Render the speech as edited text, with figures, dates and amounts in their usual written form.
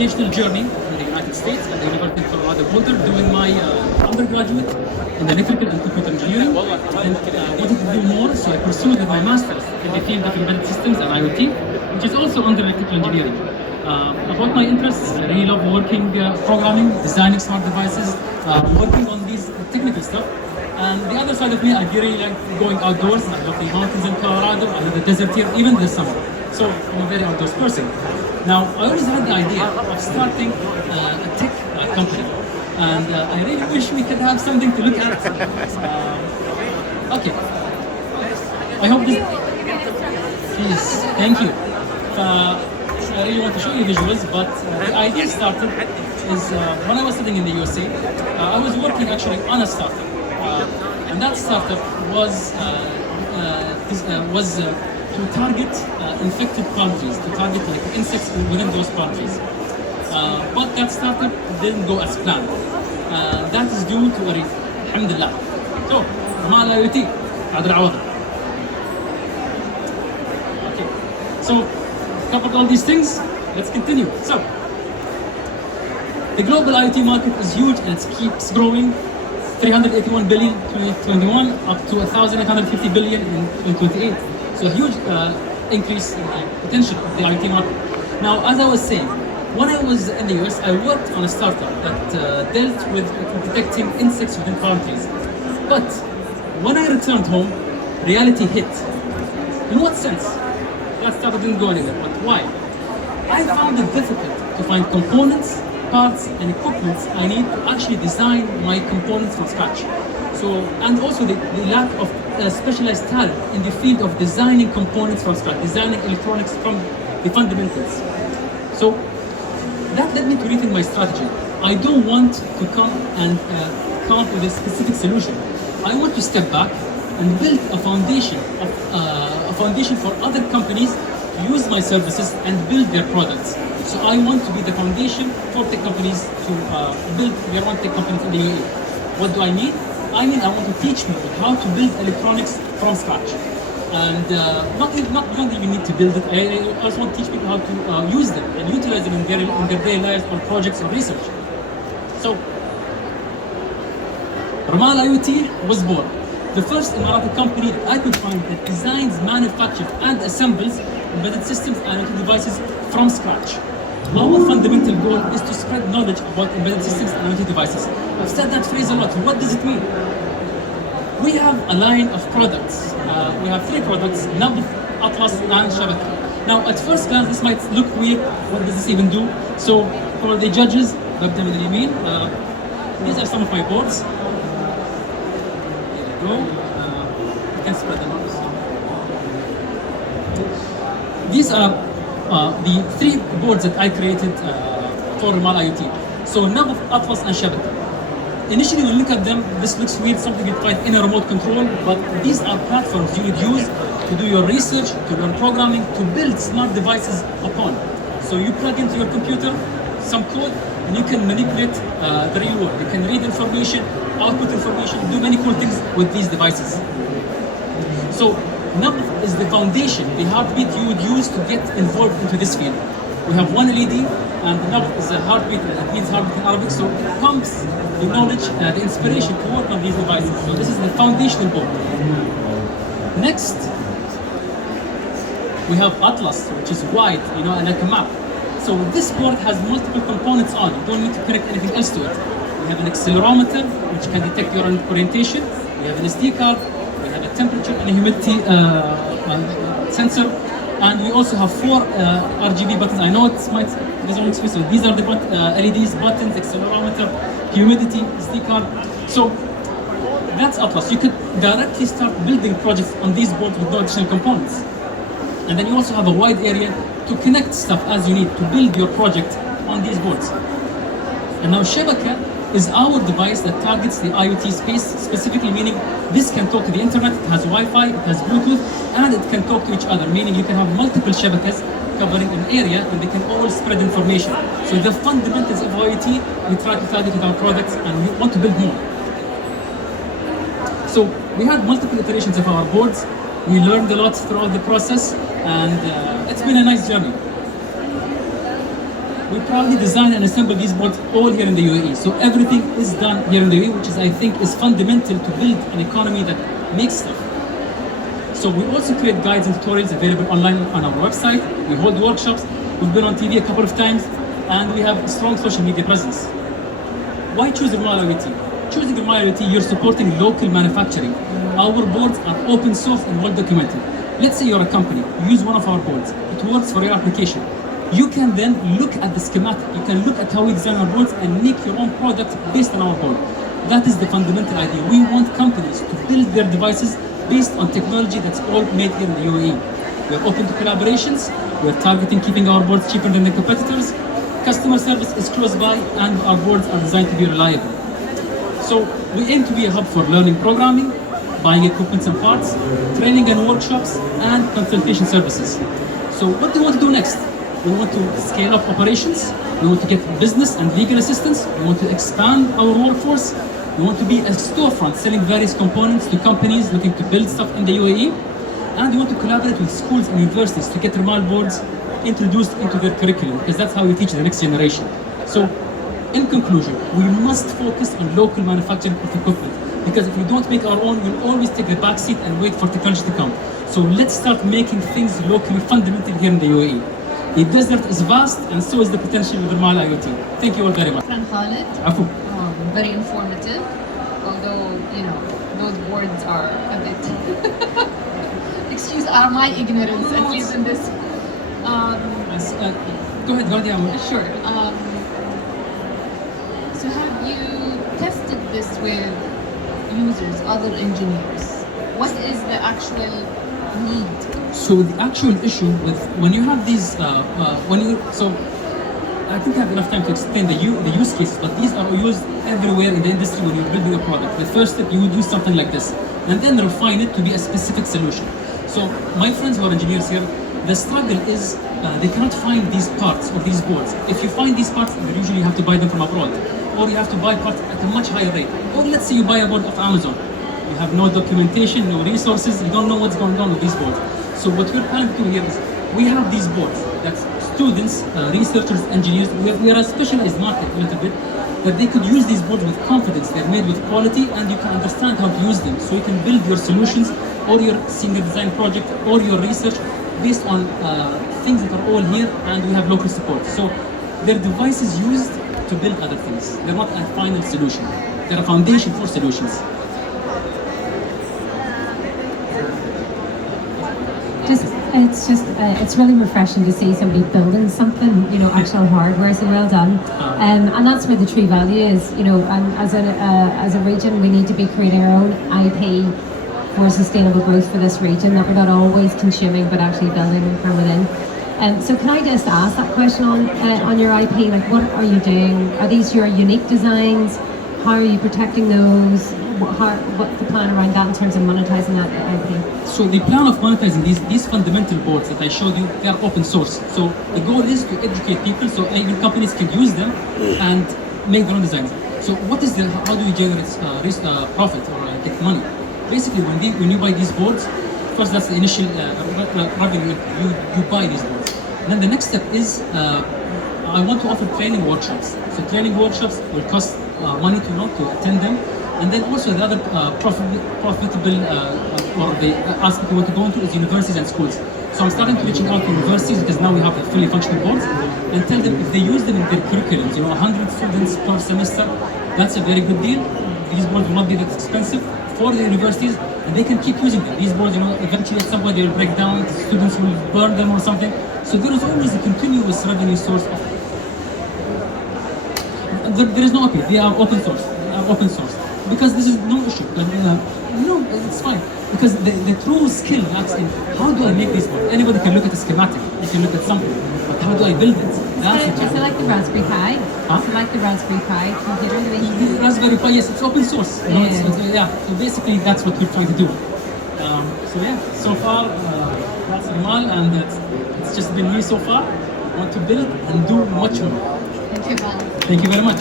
educational journey in the United States at the University of Colorado Boulder, doing my undergraduate in electrical and computer engineering, and wanted to do more, so I pursued my master's in the field of embedded systems and IoT, which is also under electrical engineering. About my interests, I really love working, programming, designing smart devices, working on these technical stuff. And the other side of me, I really like going outdoors. I love the mountains in Colorado, I love the desert here, even this summer. So I'm a very outdoors person. Now, I always had the idea of starting a tech company. And I really wish we could have something to look at. Okay. I hope this... Please, thank you. I really want to show you visuals, but the idea started is when I was sitting in the USA, I was working actually on a startup. And that startup was to target infected palm trees, to target like insects within those palm trees. But that startup didn't go as planned. That is due to a reason. Alhamdulillah. So, Remal IoT, Adr Awad. Okay. So, covered all these things. Let's continue. So, the global IoT market is huge and it keeps growing. 381 billion in 2021, up to 1,850 billion in 2028. So a huge increase in the potential of the IoT market. Now, as I was saying, when I was in the US, I worked on a startup that dealt with detecting insects within palm trees. But when I returned home, reality hit. In what sense? That startup didn't go anywhere, but why? I found it difficult to find components, parts and equipment I need to actually design my components from scratch. So, and also the lack of specialized talent in the field of designing components from scratch, designing electronics from the fundamentals. So that led me to rethink my strategy. I don't want to come up with a specific solution. I want to step back and build a foundation for other companies to use my services and build their products. So I want to be the foundation for tech companies to build their own tech companies in the UAE. What do I mean? I want to teach people how to build electronics from scratch. And not only you need to build it, I also want to teach people how to use them and utilize them in their daily lives on projects or research. So, Remal IoT was born. The first Emirati company that I could find that designs, manufactures and assembles embedded systems and IoT devices from scratch. Our fundamental goal is to spread knowledge about embedded systems and IoT devices. I've said that phrase a lot. What does it mean? We have a line of products. We have 3 products, Nabd, Atlas and Shabaka. Now at first glance this might look weird. What does this even do? So for the judges, these are some of my boards. There you go. You can spread them out. These are the 3 boards that I created for Remal IoT. So Nabd, Atlas and Shabaka. Initially when you look at them, this looks weird, something you find in a remote control, but these are platforms you would use to do your research, to learn programming, to build smart devices upon. So you plug into your computer some code and you can manipulate the real world. You can read information, output information, do many cool things with these devices. So Nabd is the foundation, the heartbeat you would use to get involved into this field. We have one LED, and Nabd is a heartbeat, that means heartbeat in Arabic, so it pumps the knowledge, the inspiration to work on these devices. So this is the foundational board. Next, we have Atlas, which is wide, and like a map. So this board has multiple components on. You don't need to connect anything else to it. We have an accelerometer, which can detect your orientation. We have an SD card. We have a temperature and a humidity sensor. And we also have 4 RGB buttons. I know it doesn't look special. These are the LEDs, buttons, accelerometer, humidity, SD card. So that's Atlas. You could directly start building projects on these boards with no additional components. And then you also have a wide area to connect stuff as you need to build your project on these boards. And now Shabaka is our device that targets the IoT space, specifically meaning this can talk to the internet, it has Wi-Fi, it has Bluetooth, and it can talk to each other, meaning you can have multiple Shabakas covering an area and they can all spread information. So the fundamentals of IoT, we try to target with our products and we want to build more. So we had multiple iterations of our boards. We learned a lot throughout the process and it's been a nice journey. We proudly design and assemble these boards all here in the UAE. So everything is done here in the UAE, which is, I think, is fundamental to build an economy that makes stuff. So we also create guides and tutorials available online on our website. We hold workshops. We've been on TV a couple of times, and we have a strong social media presence. Why choose Remal IoT? Choosing Remal IoT, you're supporting local manufacturing. Our boards are open source and well documented. Let's say you're a company, you use one of our boards. It works for your application. You can then look at the schematic. You can look at how we design our boards and make your own product based on our board. That is the fundamental idea. We want companies to build their devices based on technology that's all made here in the UAE. We're open to collaborations. We're targeting keeping our boards cheaper than the competitors. Customer service is close by, and our boards are designed to be reliable. So we aim to be a hub for learning programming, buying equipment and parts, training and workshops, and consultation services. So what do we want to do next? We want to scale up operations. We want to get business and legal assistance. We want to expand our workforce. We want to be a storefront selling various components to companies looking to build stuff in the UAE. And we want to collaborate with schools and universities to get Remal boards introduced into their curriculum, because that's how we teach the next generation. So, in conclusion, we must focus on local manufacturing of equipment, because if we don't make our own, we'll always take the back seat and wait for technology to come. So let's start making things locally, fundamentally here in the UAE. The desert is vast, and so is the potential with Remal IoT. Thank you all very much. Khalid. Afu. Very informative, although, those words are a bit... Excuse my ignorance, at least in this. Go ahead, yeah. Sure. So have you tested this with users, other engineers? What is the actual need? So the actual issue with when you have these, I think I have enough time to explain the use cases, but these are used everywhere in the industry when you're building a product. The first step, you would do something like this, and then refine it to be a specific solution. So my friends who are engineers here, the struggle is they cannot find these parts of these boards. If you find these parts, you usually have to buy them from abroad, or you have to buy parts at a much higher rate. Or let's say you buy a board off Amazon. You have no documentation, no resources, you don't know what's going on with these boards. So what we're planning to do here is, we have these boards that students, researchers, engineers, we are a specialized market a little bit, that they could use these boards with confidence. They're made with quality, and you can understand how to use them. So you can build your solutions, or your single design project, or your research based on things that are all here, and we have local support. So their devices used to build other things. They're not a final solution. They're a foundation for solutions. It's really refreshing to see somebody building something, actual hardware, so well done. And that's where the true value is, and as a region, we need to be creating our own IP for sustainable growth for this region, that we're not always consuming, but actually building from within. So can I just ask that question on your IP, like what are you doing? Are these your unique designs? How are you protecting those? What's the plan around that in terms of monetizing that IP? So the plan of monetizing these fundamental boards that I showed you, they are open source. So the goal is to educate people, so even companies can use them and make their own designs. So how do we generate profit or get money? Basically, when you buy these boards, first that's the initial revenue. You buy these boards. And then the next step is I want to offer training workshops. So training workshops will cost money to attend them. And then also the other profitable or the aspect we want to go into is universities and schools. So I'm starting to reaching out to universities, because now we have fully functioning boards, and tell them if they use them in their curriculums, 100 students per semester, that's a very good deal. These boards will not be that expensive for the universities, and they can keep using them. These boards, eventually at some point they will break down, the students will burn them or something. So there is always a continuous revenue source there is no IP, they are open source. Because this is no issue. It's fine. Because the true skill lies in how do I make these boards? Anybody can look at a schematic, you can look at something, but how do I build it? Is it like the Raspberry Pi? Is it like the Raspberry Pi computer? The Raspberry Pi, yes, it's open source. So basically that's what we're trying to do. So far that's Remal, and it's just been me so far. I want to build and do much more. Thank you, Thank you very much.